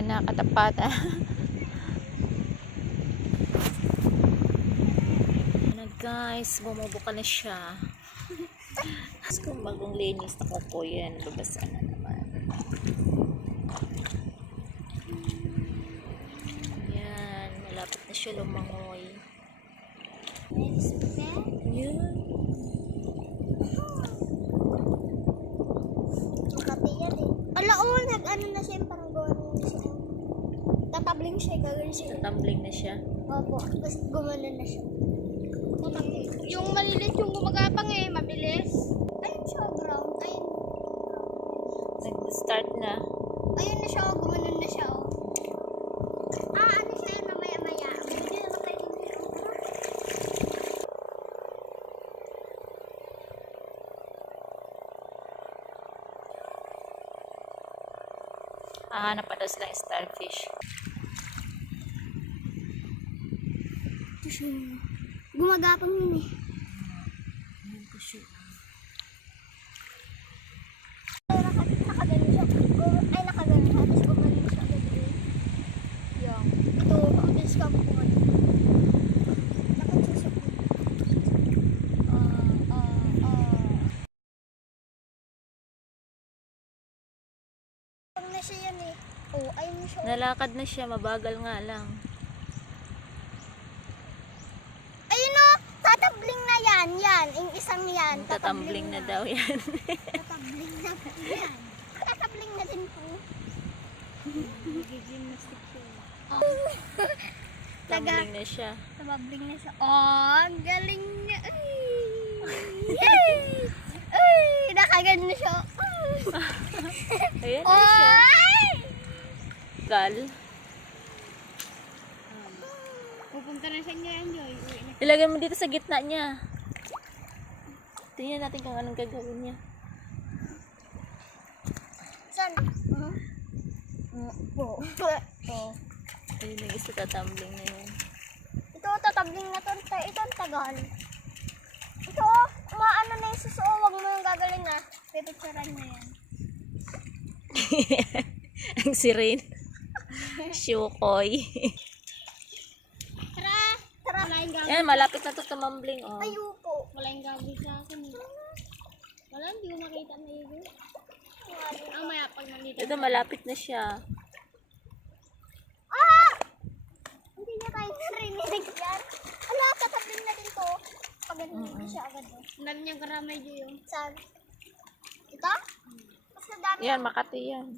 Ayan, nakatapat. Guys, bumubuka na siya. Kung bagong linis na ko yan, babasa na naman. Yan, malapit na siya lumangoy. Yan. Makati yan eh. Ala, nag-ano na siya, parang gawin na siya. Tatabling siya, gagawin siya. Tatumbling na siya. Opo, tapos gumanon na siya. Yung malilit yung gumagapang eh, mabilis. Ayun siya, ground. Ayun. Nag-start na. Ayun na siya, gumanon na siya. Ano siya yun, mamaya-maya. Hindi naman tayo hindi. Hanap pa daw sila starfish. Ito siya. Gumagapang yun eh. Ayan po siya. Nakagano siya. Ay, nakagano siya. Tapos gumanon siya. Yung. Ito, mabilis ka po. Nakagsusok. Na siya yan eh. Ayun na siya. Nalakad na siya, mabagal nga lang. Ayun o, tatabling na yan. Yan, yung isang yan. Tatambling na daw yan. Tatabling na yan. Tatabling na din po. Gymnastic siya. Tumbling na siya. Tatabling na siya. Ang galing niya. Yay! Ay, nakagano na siya. Ayan na siya. Ay! Gal. Pupunta na siya niya, Joy. Ilagay mo dito sa gitna niya. Tingnan natin kung anong gagawin niya. Saan? Po. Ayun yung isa, tatumbling na yun. Ito, tatabling na to. Ito ang tagal. Ito, umaano na yung suso. Huwag mo yung gagalin na. Pipicturan na yan. Ang sirin. Shukoy. Tara! Tara. Wala yung gabi. Ayan, malapit na to tumambling. Oh. Ayupo. Wala yung gabi sa akin eh. Wala, hindi ko makita na yun. Maya pag nandito. Ito, malapit na siya. Hindi niya tayo narinig yan. Ala, tatabling na din to. Pag hindi siya agad. Dami niyang karamay dyan yung. Saan? Ito? Mas nadami. Yan, Makati yan.